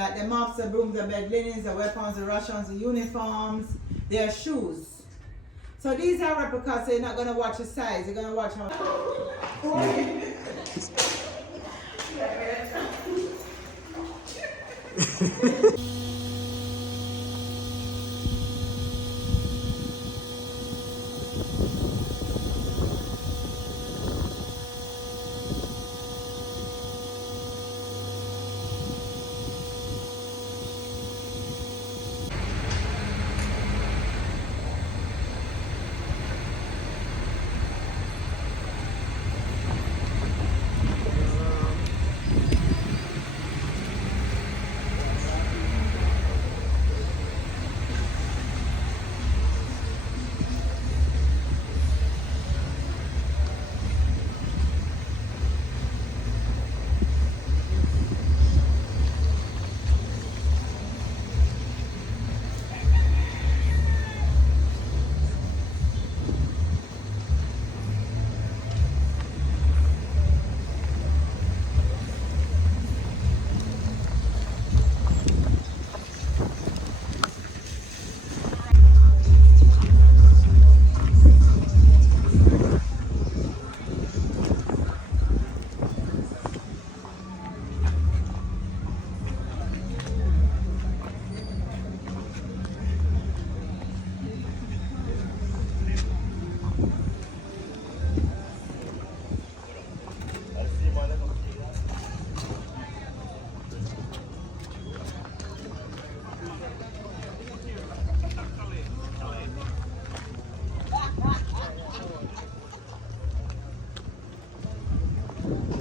like the mops, the brooms, the bed linens, the weapons, the rations, the uniforms, their shoes. So these are replicas, so you're not going to watch the size, you're going to watch how...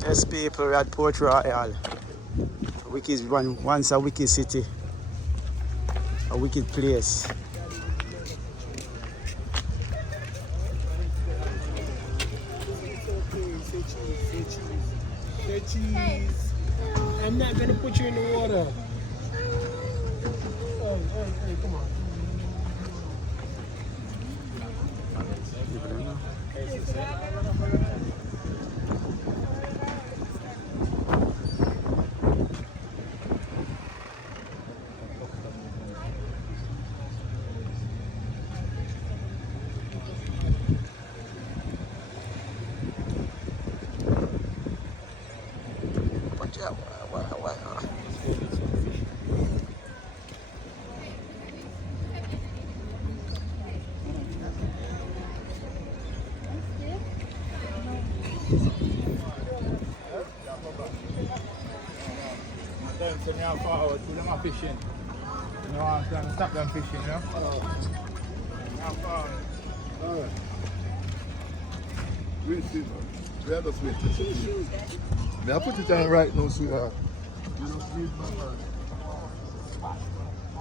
Yes, people, we're at Port Royal. Once a wicked city, a wicked place. Say cheese. I'm not gonna put you in the water. Hey, come on. So now forward to them fishing. You know, I'm trying to stop them fishing, you know? Now forward. Alright. Wait, sweetheart. We have to wait. May I put it on right now, sweetheart? You don't squeeze my hand.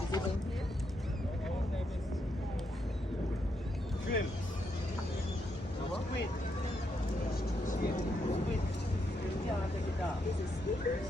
Is it in here? Phil. Squid. Squid. Is it sneakers?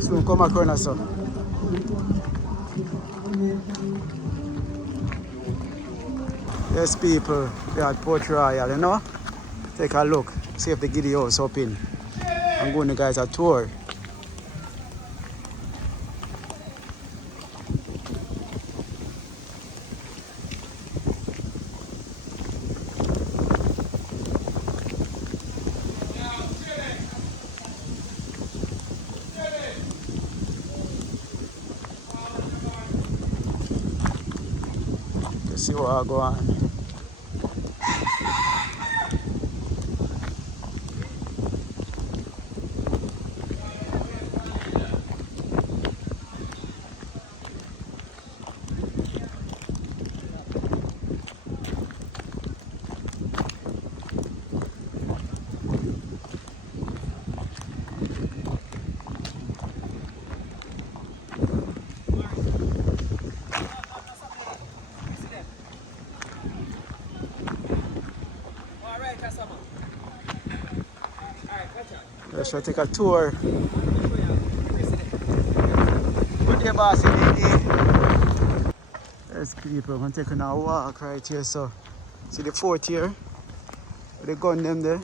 Soon come a corner, sir. Yes, people, we are at Port Royal, you know? Take a look, see if the Giddy House open. I'm going to guys a tour. Let's see what I go on. We shall take a tour. Good day, bossy lady. There's people. I'm taking a walk right here. So, see the fort here? With the gun them there.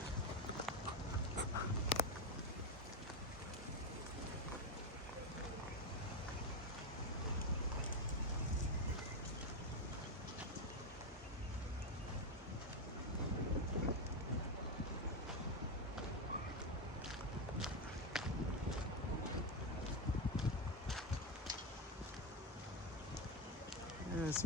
Yes.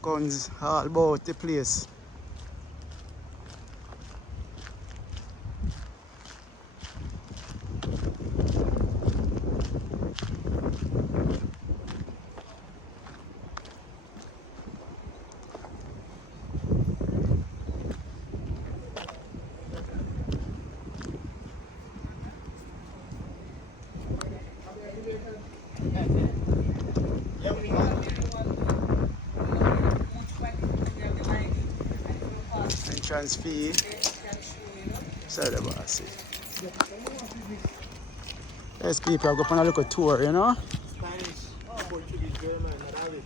Guns all about the place. Entrance fee. Sorry about it. Yes, people, go on a little tour, you know? Spanish, Portuguese, German, Arabic.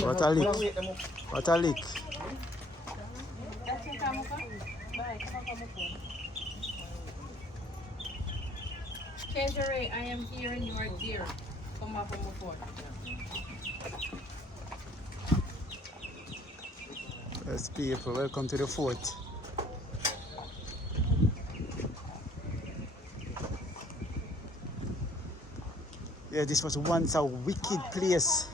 What a lick. What a lick. Treasury, I am here and you are dear. Come up on the phone. Yes, people, welcome to the fort. Yeah, this was once a wicked place.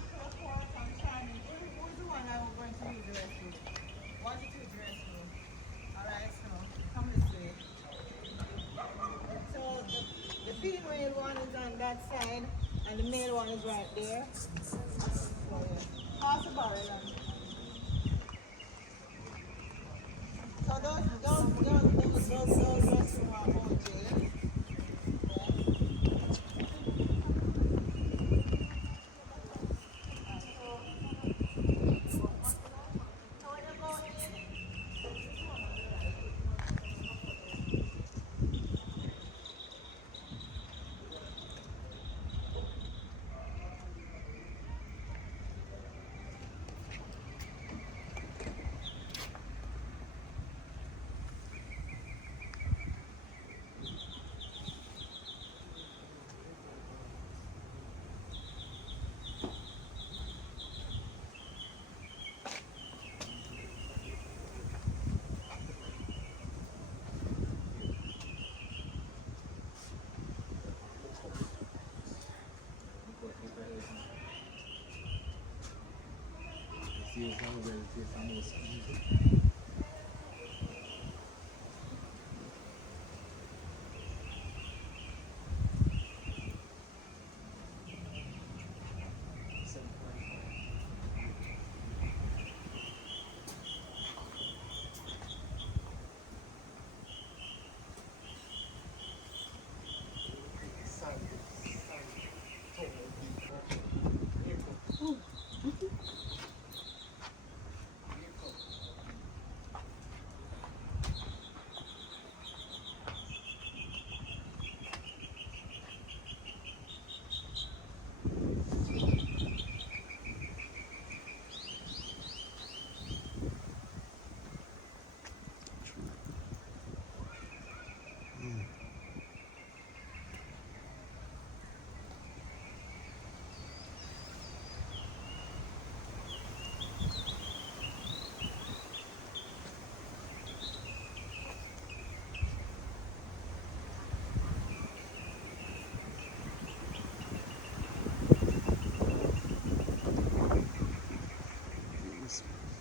The female one is on that side and the male one is right there. Pass the barrel on. So those restrooms are all jail.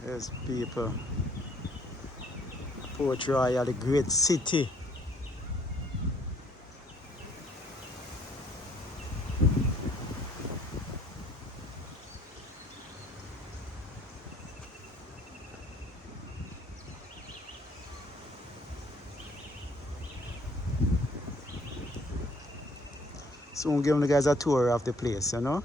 Yes, people. Port Royal, the great city. Soon give you guys a tour of the place, you know.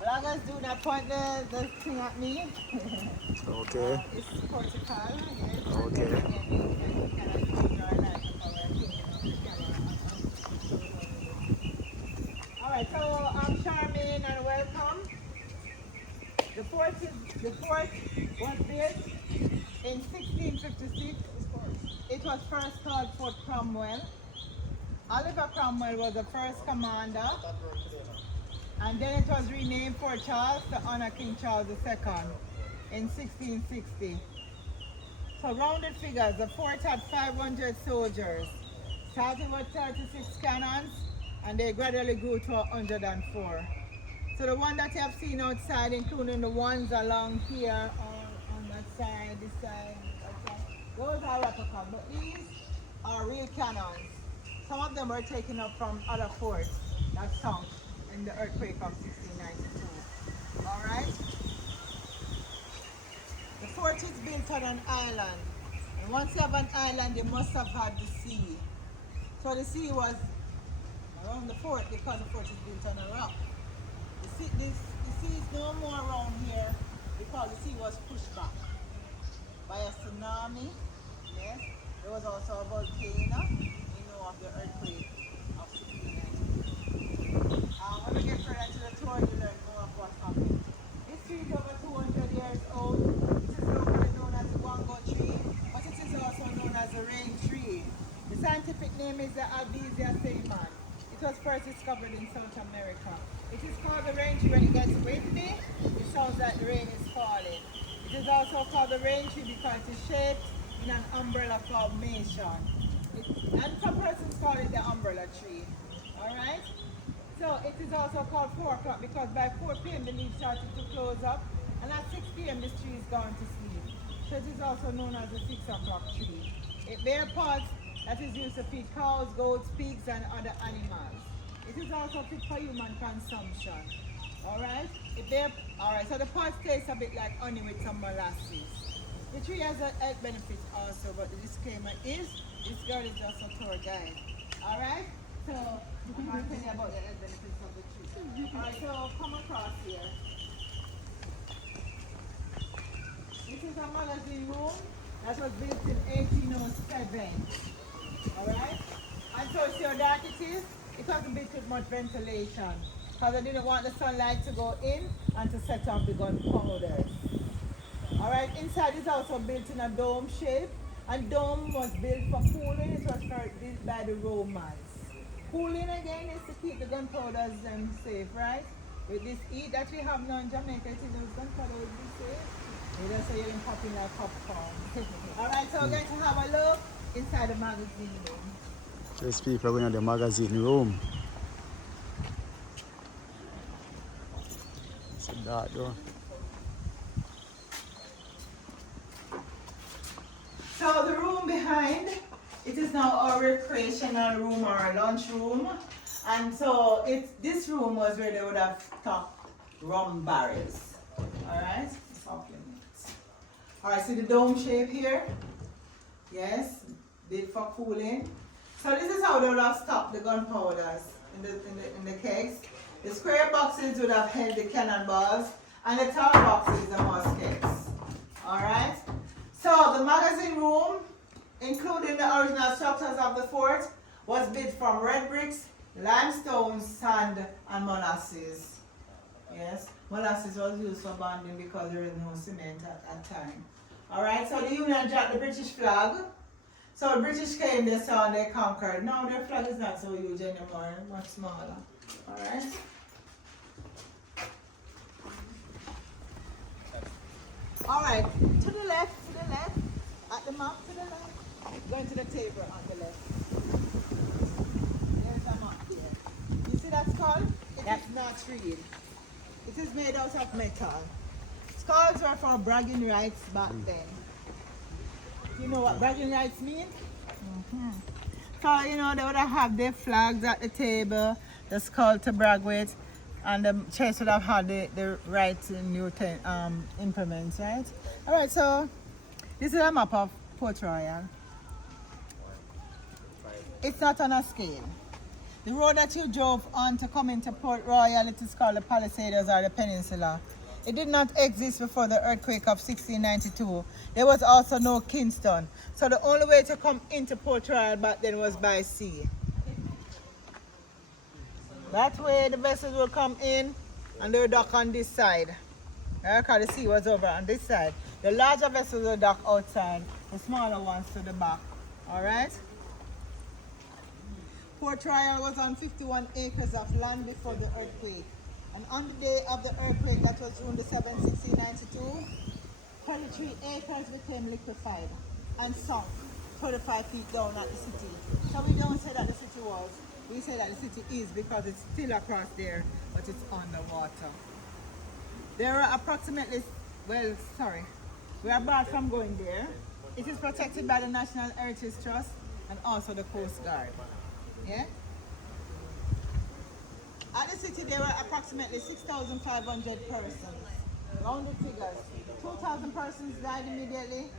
But I'm going to do that point the thing at me. Okay. It's Portugal. Yes. Okay. Alright, so I'm Charmaine and welcome. The fort was built in 1656. It was first called Fort Cromwell. Oliver Cromwell was the first commander. And then it was renamed Fort Charles to honor King Charles II in 1660. So rounded figures, the fort had 500 soldiers, starting with 36 cannons, and they gradually grew to 104. So the one that you have seen outside, including the ones along here, on that side, this side, that side, those are replicas, but these are real cannons. Some of them were taken up from other forts that sunk in the earthquake of 1692. All right? The fort is built on an island. And once you have an island, you must have had the sea. So the sea was around the fort because the fort is built on a rock. The sea is no more around here because the sea was pushed back by a tsunami. Yes. There was also a volcano, of the earthquake of 1692. When we get further into the tour, you learn more of what happened. This tree is over 200 years old. It is locally known as the guango tree, but it is also known as the rain tree. The scientific name is the Albizia seaman. It was first discovered in South America. It is called the rain tree when it gets windy. It sounds like the rain is falling. It is also called the rain tree because it is shaped in an umbrella formation. And some persons call it the umbrella tree. Alright? So it is also called 4 o'clock because by 4 p.m. the leaves started to close up, and at 6 p.m. this tree is gone to sleep. So it is also known as the 6 o'clock tree. It bears pods that is used to feed cows, goats, pigs, and other animals. It is also fit for human consumption. Alright? Alright, so the pods taste a bit like honey with some molasses. The tree has a health benefit also, but the disclaimer is this girl is just a tour guide. Alright? So I'm going to tell you about the health benefits of the tree. Alright, so come across here. This is a magazine room that was built in 1807. Alright? And so see how dark it is? It wasn't built with much ventilation because I didn't want the sunlight to go in and to set off the gunpowder. Alright, inside is also built in a dome shape, and dome was built for cooling. It was first built by the Romans. Cooling again is to keep the gunpowders safe, right? With this heat that we have now in Jamaica, it is gunpowder will be safe. You just say you're popping like popcorn. Alright, so we're going to have a look inside the magazine room. These people are going to the magazine room. It's a dark door. So the room behind, it is now our recreational room or a lunch room. And so this room was where they would have stocked rum barrels. Alright? Alright, see the dome shape here? Yes, built for cooling. So this is how they would have stocked the gunpowders in the kegs. The square boxes would have held the cannonballs, and the tall boxes the muskets. Alright? So the magazine room, including the original structures of the fort, was built from red bricks, limestone, sand, and molasses. Yes, molasses was used for bonding because there is no cement at that time. Alright, so the Union dropped the British flag. So the British came, they saw and they conquered. Now their flag is not so huge anymore, much smaller. Alright? Alright, to the left, at the map to the left, going to the table on the left. There's a map here. You see that skull? It is not real. It is made out of metal. Skulls were for bragging rights back then. Do you know what bragging rights mean? So, you know, they would have their flags at the table, the skull to brag with, and the chest would have had the right new implements, right? Alright, so this is a map of Port Royal. It's not on a scale. The road that you drove on to come into Port Royal, it is called the Palisades or the Peninsula. It did not exist before the earthquake of 1692. There was also no Kingston. So the only way to come into Port Royal back then was by sea. That way the vessels will come in and they will dock on this side. Because the sea was over on this side. The larger vessels will dock outside, the smaller ones to the back. Alright? Port Royal was on 51 acres of land before the earthquake. And on the day of the earthquake, that was June the 7th, 1692, 23 acres became liquefied and sunk 35 feet down at the city. So we don't say that the city was, we say that the city is because it's still across there, but it's underwater. There are approximately, we are barred from going there. It is protected by the National Heritage Trust and also the Coast Guard. Yeah? At the city, there were approximately 6,500 persons. Rounded figures. 2,000 persons died immediately.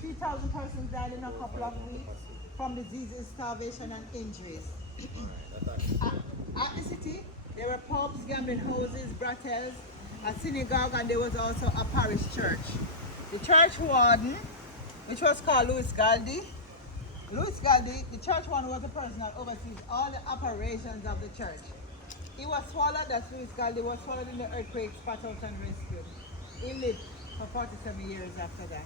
3,000 persons died in a couple of weeks from diseases, starvation, and injuries. At the city, there were pubs, gambling houses, brothels, a synagogue, and there was also a parish church. The church warden, which was called Louis Galdi, the church warden was the person that oversees all the operations of the church. He was swallowed, that's Louis Galdi, was swallowed in the earthquake, spat out and rescued. He lived for 47 years after that.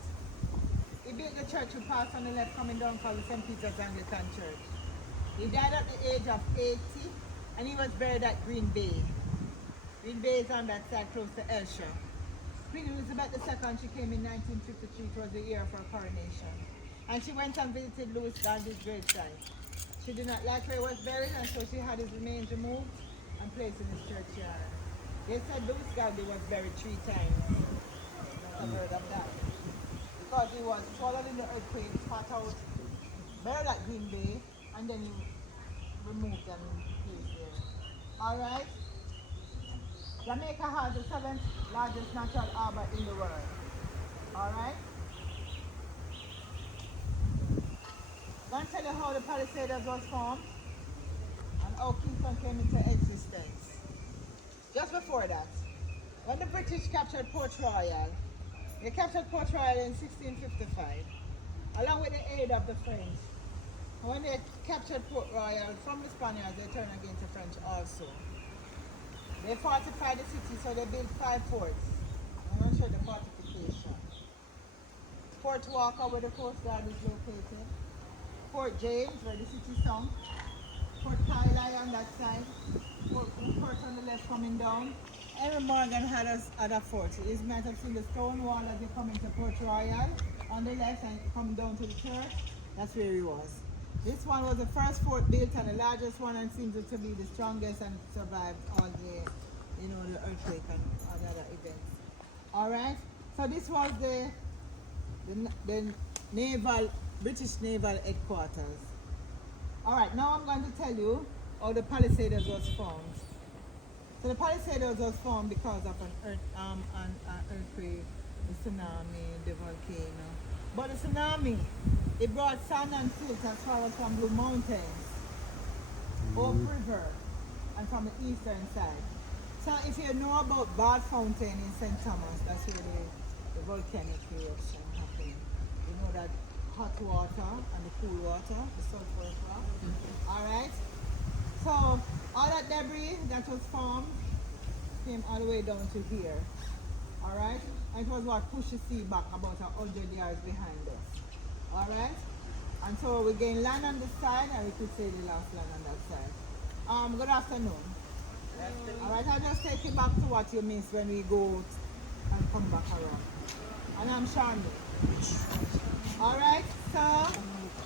He built the church you pass on the left coming down called the St. Peter's Anglican Church. He died at the age of 80 and he was buried at Green Bay. Green Bay is on that side close to Elsha. Queen Elizabeth II, she came in 1953, it was the year of her coronation. And she went and visited Louis Galdi's gravesite. She did not like where he was buried and so she had his remains removed and placed in his churchyard. They said Louis Galdi was buried 3 times. I've heard of that. Because he was swallowed in the earthquake, spat out, buried at Green Bay, and then he removed and placed there. Alright? Jamaica has the 7th largest natural harbor in the world. Alright? I'm going to tell you how the Palisades was formed and how Kingston came into existence. Just before that, when the British captured Port Royal, they captured Port Royal in 1655, along with the aid of the French. And when they captured Port Royal from the Spaniards, they turned against the French also. They fortified the city, so they built 5 forts. I'm going to show you the fortification. Fort Walker, where the Coast Guard is located. Fort James, where the city sunk. Fort Kylai on that side. Fort on the left coming down. Henry Morgan had a fort. You might have seen the stone wall as you come into Port Royal on the left and come down to the church. That's where he was. This one was the first fort built and the largest one and seems to be the strongest and survived all the, the earthquake and all the other events. Alright, so this was the British Naval Headquarters. Alright, now I'm going to tell you how the Palisades was formed. So the Palisades was formed because of an earthquake, the tsunami, the volcano. But the tsunami, it brought sand and silt as far as from Blue Mountains, Oak River, and from the eastern side. So if you know about Bad Fountain in St. Thomas, that's where the volcanic eruption happened. You know that hot water and the cool water, the sulfurous rock. Alright? So all that debris that was formed came all the way down to here. Alright? And it was what pushed the sea back about 100 yards behind us. Alright? And so we gained land on this side and we could say the last land on that side. Good afternoon. Alright, I'll just take you back to what you missed when we go and come back around. And I'm Shani. Alright, so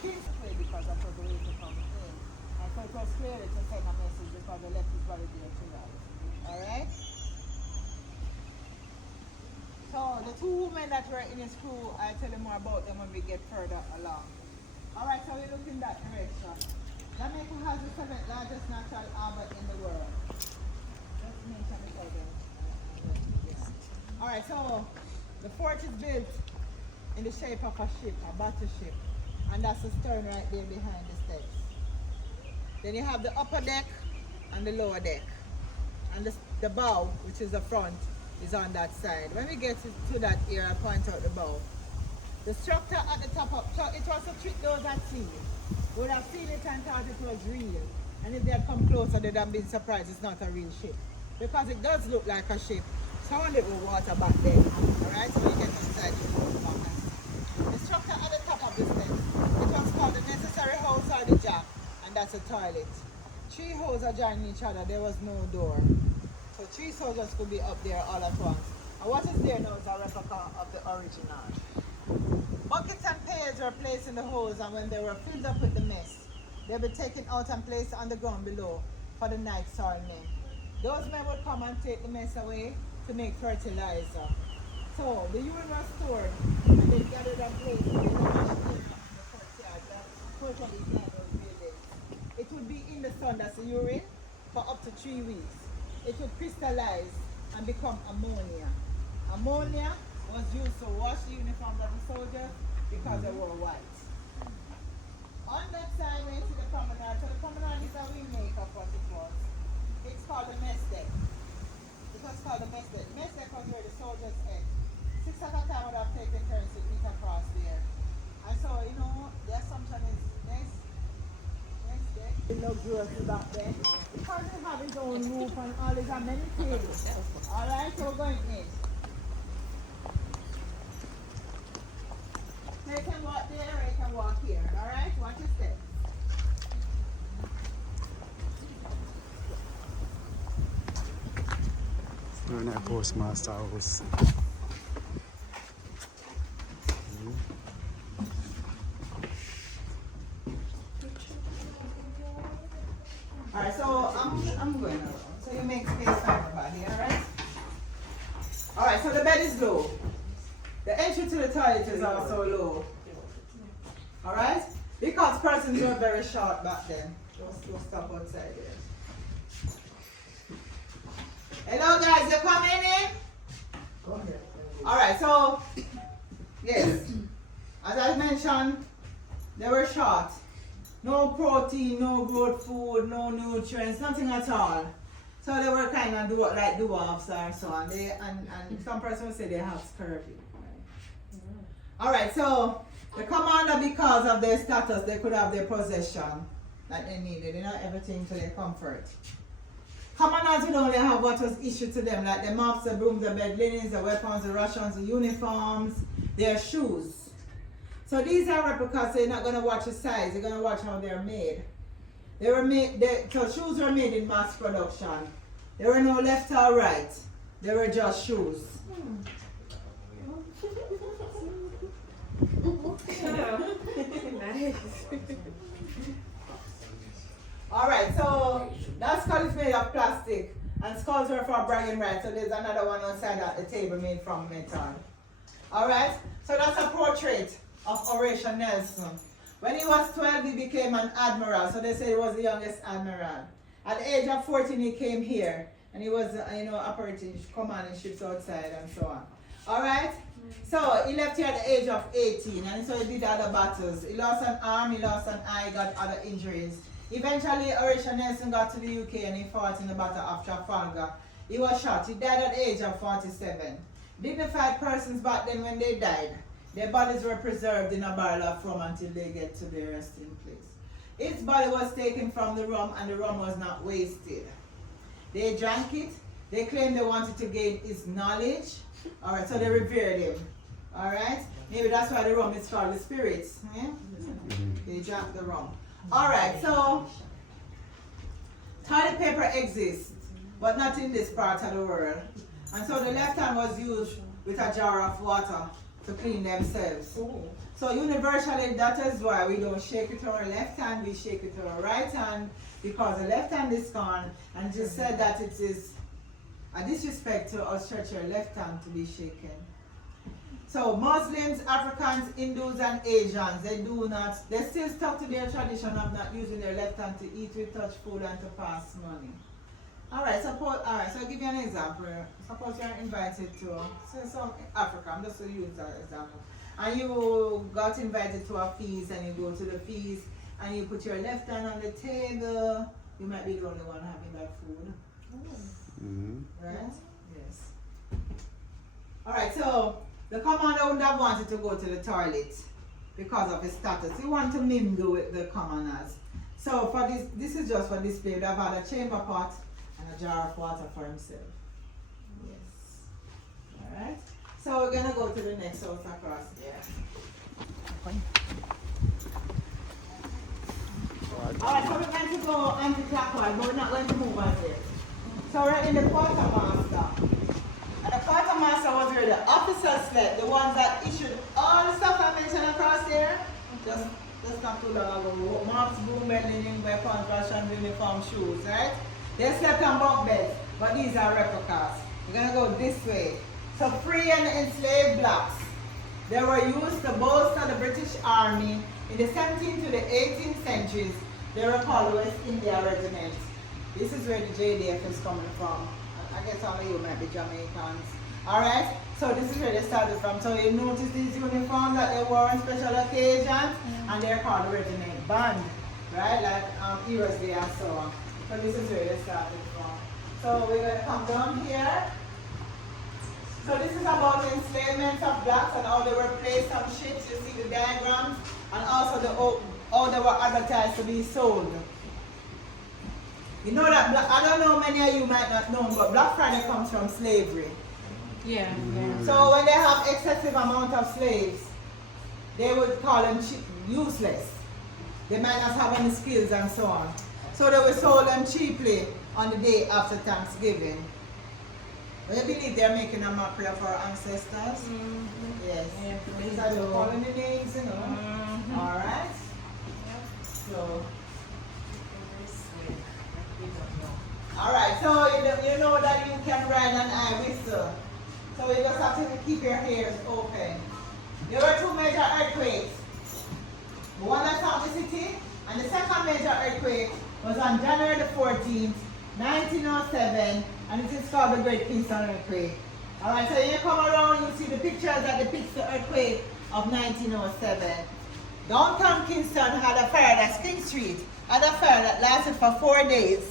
King's Way because that was the way to come in. And so it was clear to send a message because the left is very dear to us. Alright? So the two women that were in his crew, I'll tell you more about them when we get further along. Alright, so we look in that direction. Jamaica has the 7th largest natural harbor in the world. Let's mention it again. Alright, so the fort is built in the shape of a ship, a battleship. And that's the stern right there behind the steps. Then you have the upper deck and the lower deck. And the bow, which is the front, is on that side. When we get to that area, I'll point out the bow. The structure at the top of, so it was a trick those at sea. They would have seen it and thought it was real. And if they had come closer, they'd have been surprised it's not a real ship. Because it does look like a ship. Someone little water back there. Alright, so you get inside you go back and see. The structure at the top of the steps, it was called the necessary house or the jack, and that's a toilet. 3 holes are joining each other, there was no door. So 3 soldiers could be up there all at once. And what is there now is a replica of the original. Buckets and pails were placed in the holes, and when they were filled up with the mess, they were taken out and placed on the ground below for the night soil men. Those men would come and take the mess away to make fertilizer. So the urine was stored and then gathered and placed in the courtyard, the courtyard behind those buildings. It would be in the sun, that's the urine, for up to 3 weeks. It would crystallize and become ammonia. Ammonia was used to wash the uniforms of the soldiers because they were white. On that side, we see the promenade. So the promenade is a remake of what it was. It's called the mess deck. It was called the mess deck. Mess deck was where the soldiers ate. 6 at a time would have taken turns to eat across there. And so, you know, the assumption is mess deck. The luxurious back then. Because they have his own roof and all these amenities. Alright, so we're going in. So you can walk there or you can walk here. Alright, watch your step. We're in a postmaster house. Alright, so I'm going around. So you make space for everybody, alright? Alright, so the bed is low. The entry to the toilet is also low. Alright? Because persons were very short back then. We'll stop outside there. Hello guys, you coming in? Alright, so yes. As I mentioned, they were short. No protein, no good food, no nutrients, nothing at all. So they were kind of like dwarfs or so on. And some person would say they have scurvy. Alright, so the commander, because of their status, they could have their possession that they needed, you know, everything to their comfort. Commanders would only have what was issued to them, like the mops, the brooms, the bed linens, the weapons, the rations, the uniforms, their shoes. So these are replicas, so you're not going to watch the size, you're going to watch how they're made. They were made, so shoes were made in mass production. There were no left or right, they were just shoes. Nice. Alright, so that skull is made of plastic, and skulls were for bragging rights, so there's another one outside at the table made from metal. Alright, so that's a portrait of Horatio Nelson. When he was 12, he became an admiral, so they say he was the youngest admiral. At the age of 14, he came here, and he was, operating, commanding ships outside and so on. Alright? So he left here at the age of 18, and so he did other battles. He lost an arm, he lost an eye, got other injuries. Eventually, Horatio Nelson got to the UK and he fought in the Battle of Trafalgar. He was shot. He died at the age of 47. Dignified persons back then, when they died, their bodies were preserved in a barrel of rum until they get to their resting place. its body was taken from the rum and the rum was not wasted. They drank it. They claimed they wanted to gain his knowledge. Alright, so they revered him. Alright? Maybe that's why the rum is called the spirits. Yeah? They drank the rum. Alright, so toilet paper exists, but not in this part of the world. And so the left hand was used with a jar of water to clean themselves. So universally, that is why we don't shake it to our left hand, we shake it to our right hand, because the left hand is gone, and just said that it is a disrespect to us stretch your left hand to be shaken. So Muslims, Africans, Hindus, and Asians, they still stuck to their tradition of not using their left hand to eat with, touch food, and to pass money. Alright, so I'll give you an example. Suppose you're invited to, say some Africa, I'm just going to use that example. And you got invited to a feast, and you go to the feast, and you put your left hand on the table. You might be the only one having that food. Right? Yes. Alright, so the commander wouldn't have wanted to go to the toilet because of his status. He wanted to mingle with the commoners. So for this is just for display. They've had a chamber pot and a jar of water for himself. Yes. Alright. So we're gonna go to the next house across there. Alright, so we're going to go anti-clockwise, but we're not going to move as yet. So we're in the quartermaster. And the quartermaster was where the officers slept, the ones that issued all the stuff I mentioned across there. Just not too long ago. Marks, boom, linen, weapons, ration, uniform, shoes, right? They slept on bunk beds, but these are replicas. We're going to go this way. So free and enslaved blacks. They were used to bolster the British Army in the 17th to the 18th centuries. They were called the West India Regiment. This is where the JDF is coming from. I guess some of you might be Jamaicans. Alright, so this is where they started from. So you notice these uniforms that they wore on special occasions, and they're called the regiment band, right? Like Heroes Day and so on. So this is where they started from. So we're going to come down here. So this is about the enslavement of blacks and how they were placed on ships. You see the diagrams, and also how they were advertised to be sold. You know that, I don't know, many of you might not know, but Black Friday comes from slavery. Yeah. So when they have excessive amount of slaves, they would call them useless. They might not have any skills and so on. So they would sell them cheaply on the day after Thanksgiving. But I believe they're making a mockery of our ancestors. Yes. These are the colony names, you know. Alright. So. Alright, so you know that you can ride an eye whistle. So you just have to keep your ears open. There were two major earthquakes. The one that shook the city, and the second major earthquake was on January the 14th, 1907, and it is called the Great Kingston Earthquake. Alright, so you come around, you see the pictures that depicts the earthquake of 1907. Downtown Kingston had a fire, that's King Street, had a fire that lasted for 4 days.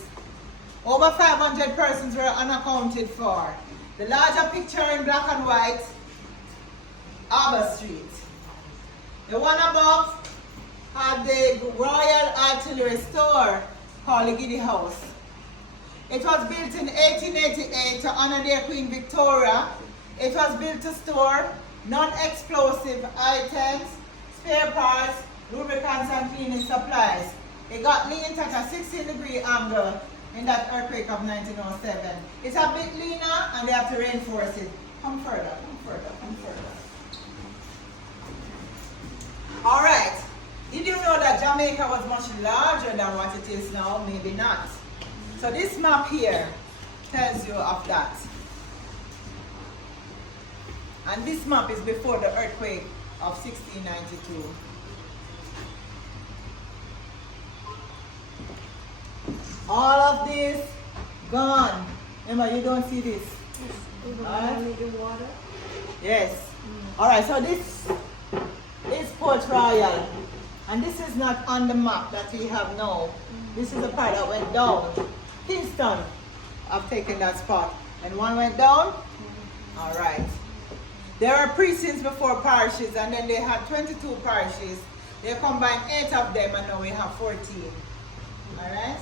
Over 500 persons were unaccounted for. The larger picture in black and white, Arbor Street. The one above had the Royal Artillery Store called the Giddy House. It was built in 1888 to honor their Queen Victoria. It was built to store non-explosive items, spare parts, lubricants, and cleaning supplies. It got leaned at a 16-degree angle in that earthquake of 1907. It's a bit leaner and they have to reinforce it. Come further, come further, come further. Alright, did you know that Jamaica was much larger than what it is now? Maybe not. So this map here tells you of that. And this map is before the earthquake of 1692. All of this gone. Remember, you don't see this. Water? Yes. Alright, so this is Port Royal. And this is not on the map that we have now. This is the part that went down. Kingston, I've taken that spot. And one went down? Alright. There were precincts before parishes, and then they had 22 parishes. They combined 8 of them and now we have 14. Alright?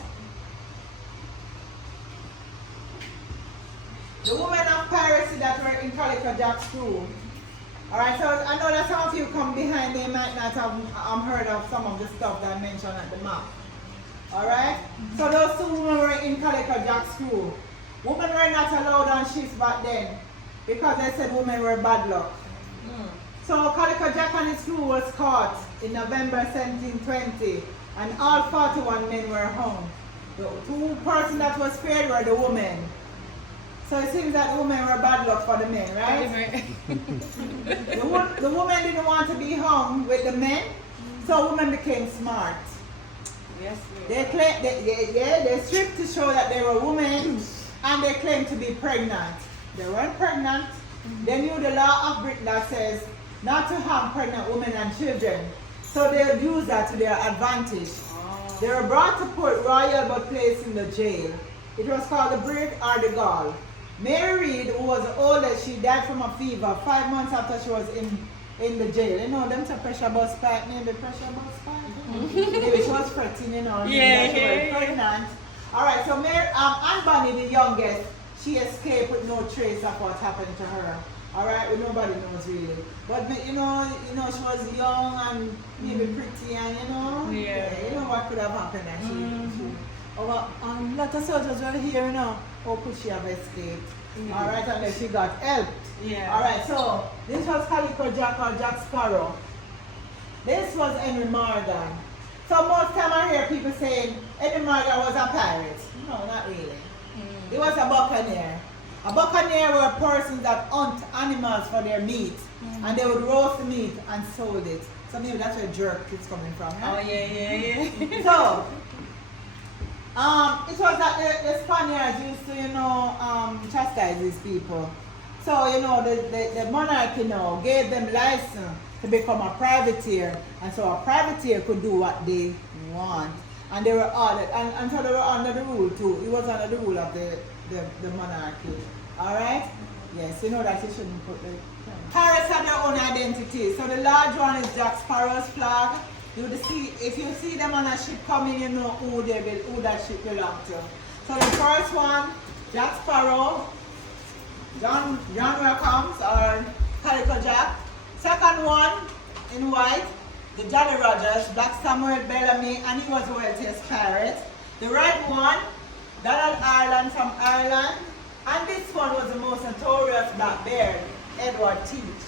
The women of piracy that were in Calico Jack's crew. Alright, so I know that some of you come behind, they might not have heard of some of the stuff that I mentioned at the map. Alright? So those 2 women were in Calico Jack's crew. Women were not allowed on ships back then because they said women were bad luck. So Calico Jack and his crew was caught in November 1720 and all 41 men were hung. The 2 persons that were spared were the women. So it seems that women were bad luck for the men, right? The women didn't want to be hung with the men, so women became smart. Yes, They claimed, they stripped to show that they were women, and they claimed to be pregnant. They weren't pregnant. They knew the law of Britain that says not to harm pregnant women and children. So they would use that to their advantage. They were brought to Port Royal but placed in the jail. It was called the Brig or the Gall. Mary Reed, who was the oldest, she died from a fever 5 months after she was in the jail. You know, them to pressure bus pipe, name the pressure bus pipe. Maybe she was fretting, you know, that she was pregnant. Alright, so Mary, Aunt Bonnie, the youngest, she escaped with no trace of what happened to her. Alright, nobody knows really. But you know, she was young and maybe pretty and you know what could have happened and a lot of soldiers were here, you know. How could she have escaped? Alright, unless she got help. Yeah. Alright, so this was Calico Jack or Jack Sparrow. This was Henry Morgan. So most time I hear people saying Henry Morgan was a pirate. No, not really. He was a buccaneer. A buccaneer were persons that hunt animals for their meat, and they would roast the meat and sold it. So maybe that's where jerk is coming from. Huh? Oh yeah. So it was that the Spaniards used to, chastise these people. So, the monarchy gave them license to become a privateer, and so a privateer could do what they want. And they were ordered, and so they were under the rule too. It was under the rule of the monarchy. Alright? Yes, you know that you shouldn't put the... Pirates have their own identity. So the large one is Jack Sparrow's flag. If you see them on a ship coming, you know who that ship belongs to. So the first one, Jack Sparrow, John Welcomes or Calico Jack. Second one, in white, the Johnny Rogers, Black Samuel Bellamy, and he was the wealthiest pirate. The red one, Donald Ireland from Ireland, and this one was the most notorious Blackbeard, Edward Teach.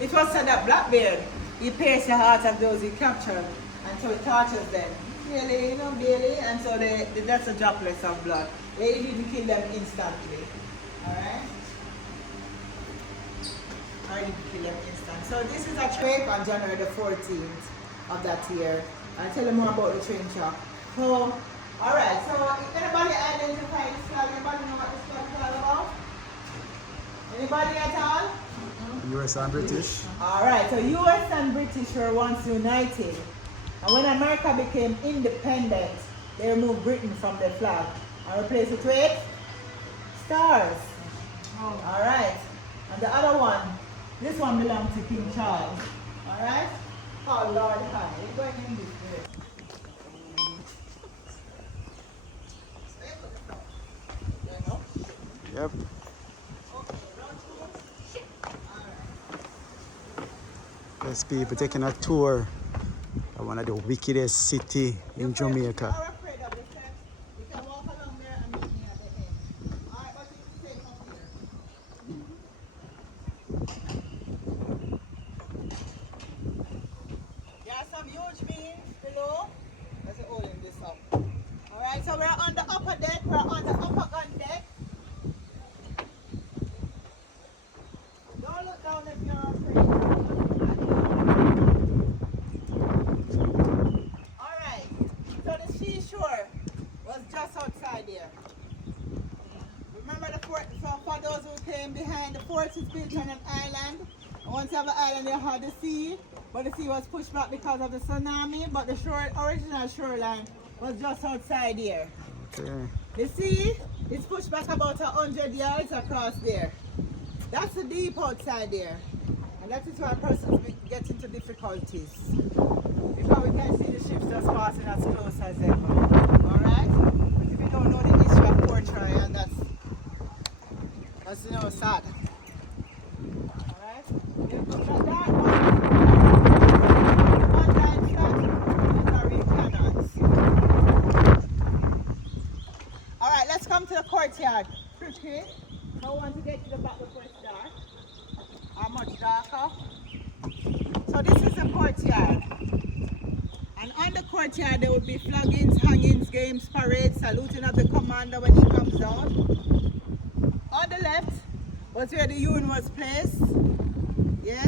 It was said that Blackbeard, he pierced the heart of those he captured, and so he tortures them. Really, daily, and so that's a droplets of blood. They didn't kill them instantly. Alright? I didn't kill them instantly. So this is a trip on January the 14th of that year. I'll tell you more about the train track. So, alright, so if anybody identify this flag, anybody know what this flag is all about? Anybody at all? US and British. Alright, so US and British were once united. And when America became independent, they removed Britain from their flag and replaced it with stars. Alright. And the other one, this one belongs to King Charles. Alright? Oh Lord High. It's going in this way. Yep. There's people taking a tour of one of the wickedest city in Jamaica. There are some huge beams below. Let's holding this up. Alright, so we're on the upper deck, we're on the upper gun deck. Don't look down if you're afraid. Alright, so the seashore was just outside here. Remember the fort, so for those who came behind, the fort is built on an island. And once you have an island, you had the sea, but the sea was pushed back because of the tsunami, but the original shoreline was just outside here. Okay. The sea is pushed back about 100 yards across there. That's the deep outside there. And that is why persons get into difficulties. Because we can see the ships just passing as close as ever. Alright? But if you don't know the history of Port Royal, that's sad. Alright? You look at that one line flat, these are cannons. Alright, let's come to the courtyard. Quickly. I want to get to the back before it's dark. How much darker? So this is the courtyard. And on the courtyard there will be flaggings, hangings, games, parades, saluting of the commander when he comes down. On the left was where the urine was placed. Yes.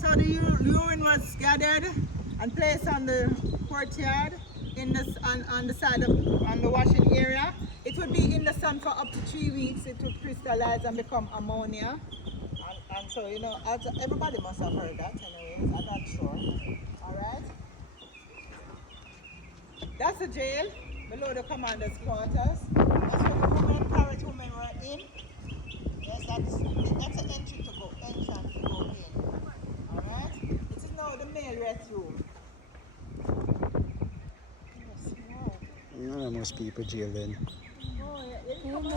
So the urine was gathered and placed on the courtyard on the side of the washing area. It would be in the sun for up to 3 weeks. It would crystallize and become ammonia. And so, you know, everybody must have heard that anyways, I'm not sure. Alright? That's the jail, below the commander's quarters. That's where the women, pirate women were in. Yes, that's an entrance to go in. Alright? It is now the male restroom. Yes, wow. No, most people jail then. Oh, yeah, come on.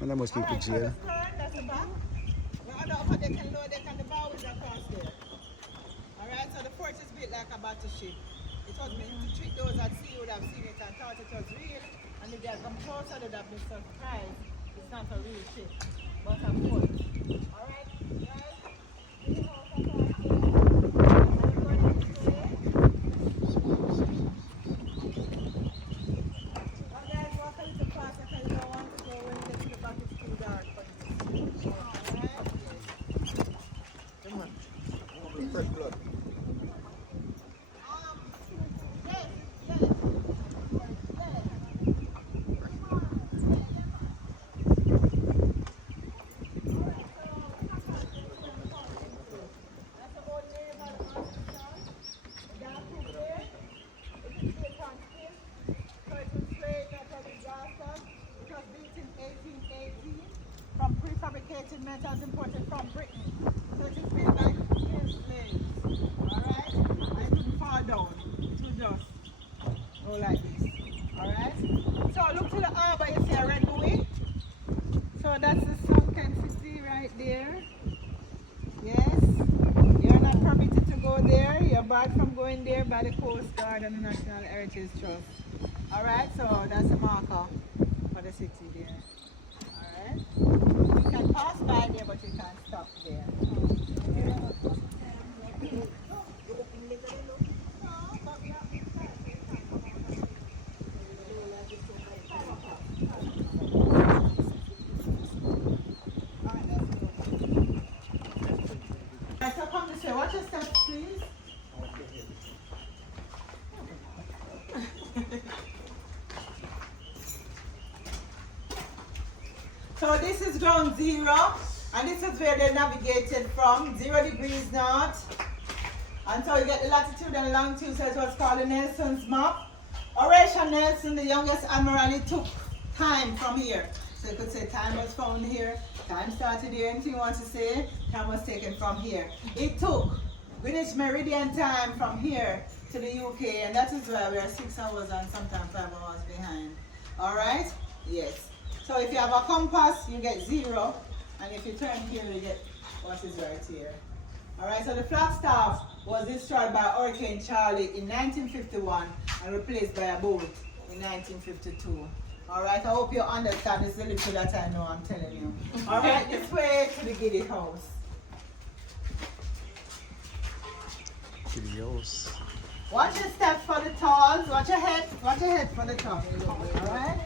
Well, most people Alright, so jail. the skirt, that's the back. The other upper deck and lower deck and the bow is across there. Alright, so the fort is built like a battleship. It was meant to trick those at sea who would have seen it and thought it was real. And if they had come closer, they'd have been surprised. It's not a real ship, but a fort. Alright, guys. Giddy House across there. And we're going this way. And guys, walk a little faster because you don't want to go when you get to the back, it's too dark for you to see. Alright? Come on. Fresh blood. From prefabricated metals imported from Britain. So it is built like steel slaves. Alright? And it will fall down. It will just go like this. Alright? So look to the harbour, you see a red buoy. So that's the sunken city right there. Yes. You're not permitted to go there. You're barred from going there by the Coast Guard and the National Heritage Trust. Alright, so that's the marker for the city there. Alright? You can pass by there, but you can't stop there. Alright, so come this way. Watch your steps, please. So this is ground zero, and this is where they navigated from, 0 degrees north. And so you get the latitude and longitude, so it was called the Nelson's map. Horatio Nelson, the youngest admiral, he took time from here. So you could say time was found here, time started here, anything you want to say, time was taken from here. It took Greenwich Meridian time from here to the UK, and that is why we are 6 hours and sometimes 5 hours behind. Alright? Yes. So if you have a compass, you get 0, and if you turn here, you get what is right here. Alright, so the Flagstaff was destroyed by Hurricane Charlie in 1951 and replaced by a boat in 1952. Alright, I hope you understand this little that I know I'm telling you. Alright, this way to the Giddy House. Giddy House. Watch your steps for the tall, watch your head for the top. Alright?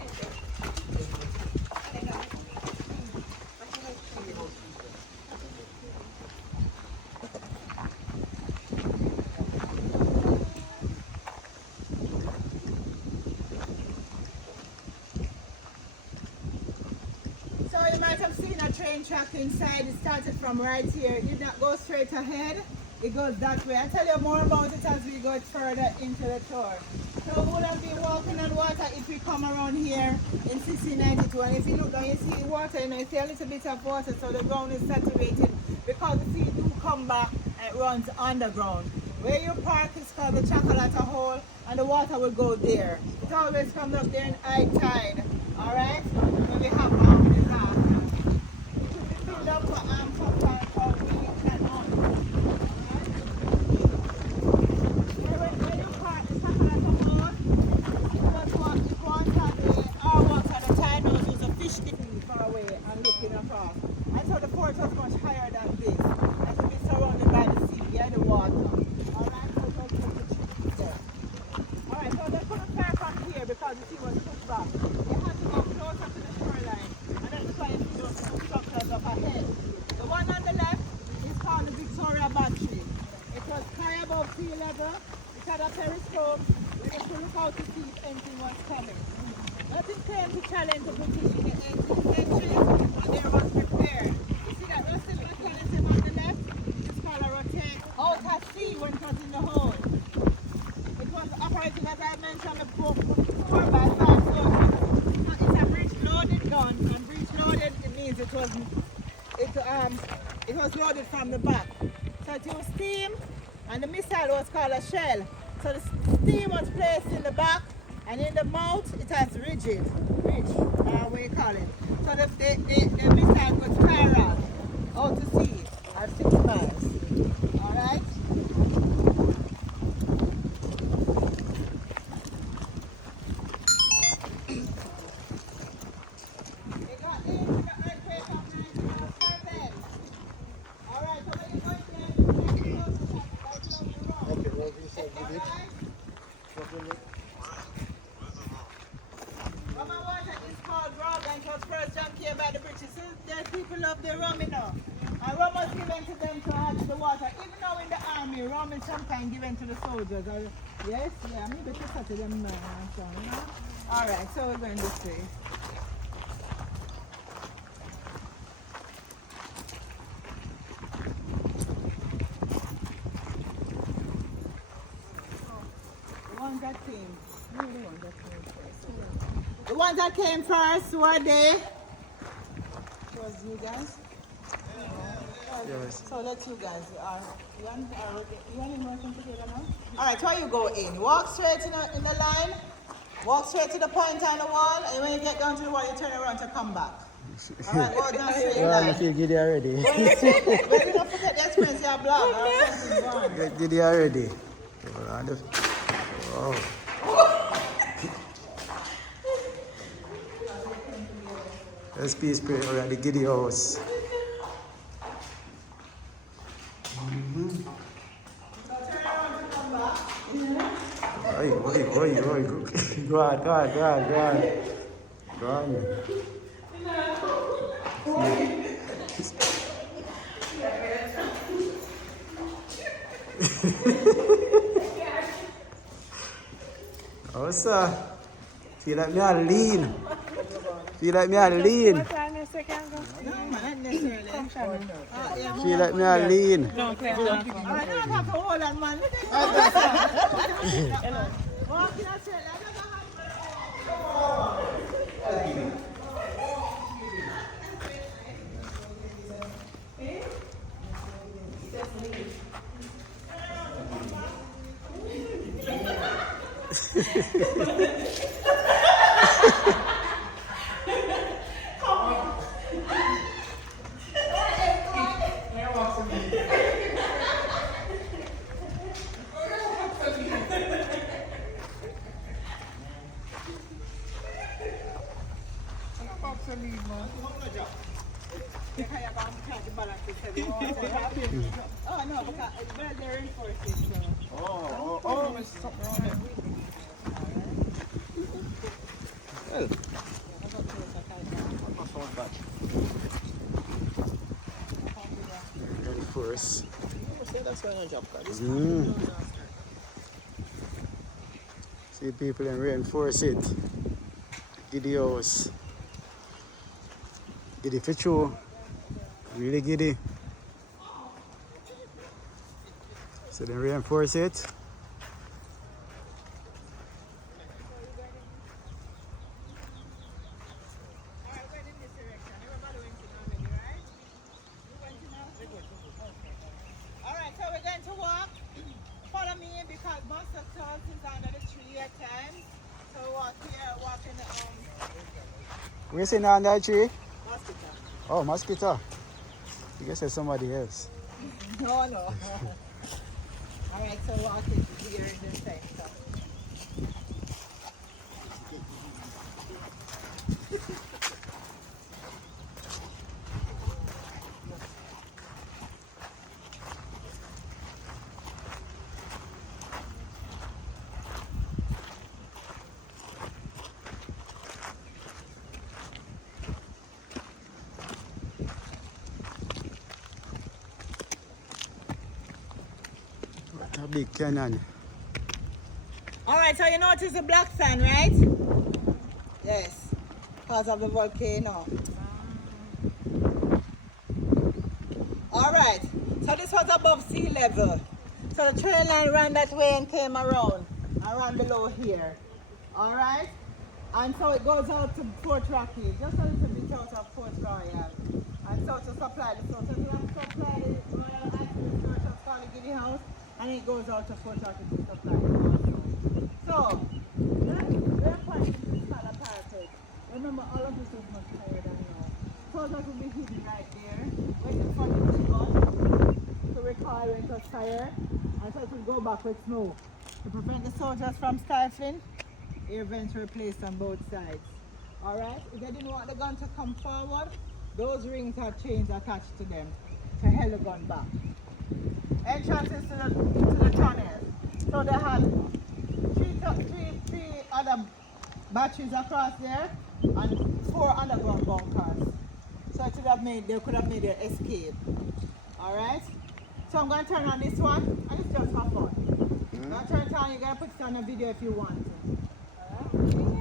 So you might have seen a train track inside. It started from right here. It did not go straight ahead. It goes that way. I'll tell you more about it as we go further into the tour. So we will have been walking on water if we come around here in 1692. And if you look down, you see water, you know, you see a little bit of water, so the ground is saturated because the sea do come back and it runs underground. Where you park is called the chocolate hole and the water will go there. It always comes up there in high tide. Alright? When we have disaster. It should be filled up for sometimes for weeks and months. Alright? When you park the chocolate hole, it runs at our walks at the tide now, so it's a fish sticking far away and looking across. And so the fort was much higher than this. And to be surrounded by the sea, yeah, the water. Alright, so it was just a tree there. Alright, so they couldn't fly from here because the sea was pushed back. They had to go closer to the shoreline. And that's why you see those two structures up ahead. The one on the left is called the Victoria Battery. It was high above sea level. It had a periscope where they could look out to see if anything was coming. Nothing came to challenge the British in the 18th century, and they was prepared. You see that rusted mechanism on the left? It's called a rotate out at sea when it was in the hole. It was operating, as I mentioned, a 4x5 soldiers. It's a breech-loaded gun, and breech-loaded, it means it was loaded from the back. So it used steam, and the missile was called a shell. So the steam was placed in the back, and in the mouth, it has ridge, what you call it. So the missile goes spiral out to sea at 6 miles. Alright? It got into the earthquake of 1907. Alright, so when you go in there, you have to go to that. Okay, well, you said you did. Alright? Rubber water is called rum and it was first drank here by the British. So there's people love their rum, you know. And rum was given to them to add to the water. Even though in the army, rum is sometimes given to the soldiers. Yes, yeah, maybe to cut to them, you know. Alright, so we're going this way. The ones that came. No, the ones that came first. The ones that came first were they? It was you guys? Yes. So let you guys, you want to working together now? Alright, where you go in? Walk straight in the line, walk straight to the point on the wall, and when you get down to the wall, you turn around to come back. Alright, go down straight Well, I line. feel giddy already. But you don't forget the experience you have blog, or something wrong. Get giddy already. Wow. SP Spirit around the Giddy House. Oi. Go on. Go on. Oh, sir. Feel like me a lean. No, man, not necessarily. Feel like me a lean. I don't have to hold on, man. Walking outside, I don't have Oh, no, because it's very reinforcing, so. Oh, it's something on there. Well, not so bad. Reinforce. That's why I jump. See people and reinforce it. Giddy House. Giddy for true. Really giddy. So then reinforce it. because most of the house is under the tree at times. So walk here, walk in the We're sitting under a tree? hospital. Oh, mosquito. I guess it's somebody else. No, no. Alright, so walk it here in the center. What a big canyon. Alright, so you notice the black sand, right? Yes, because of the volcano. Alright, so this was above sea level. So the trail line ran that way and came around and ran below here. Alright? And so it goes out to Fort Rocky, just a little bit out of Fort Royal. And so to supply the source. So we have to supply the oil at the source of called the Giddy House, and it goes out to Fort Rocky to supply it also. So, we're pointing to this kind of parapet. Remember, all of this is much higher than now. So that will be hidden right there, waiting for the gun to recoil when it was fire, and so it will go back with snow. To prevent the soldiers from stifling, air vents were placed on both sides. Alright, if they didn't want the gun to come forward, those rings have chains attached to them to hold the gun back. Entrances to the tunnel. So they had three other batteries across there and 4 underground bunkers. So it they could have made their escape. Alright? So I'm going to turn on this one and it's just for fun. I'm going to turn it on, you're going to put it on a video if you want to. Alright?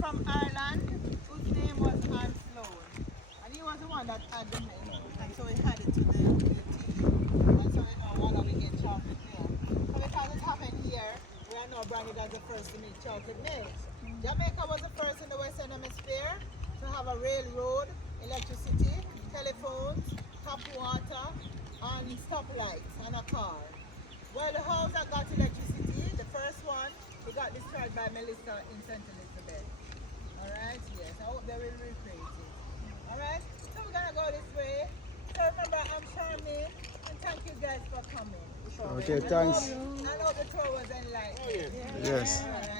from Ireland whose name was Anne Sloan. And he was the one that had the milk. And so he had it to the tea. And so one of we get chocolate milk. So because it happened here, we are now branded as the first to make chocolate milk. Jamaica was the first in the Western Hemisphere to have a railroad, electricity, telephones, tap water, and stoplights and a car. Well, the house that got electricity, the first one, it got destroyed by Melissa in St. Elizabeth. Alright, yes, I hope they will recreate it. Alright, so we're gonna go this way. So remember, I'm sure Okay, thanks. I know the tour was enlightening. Yes. All right.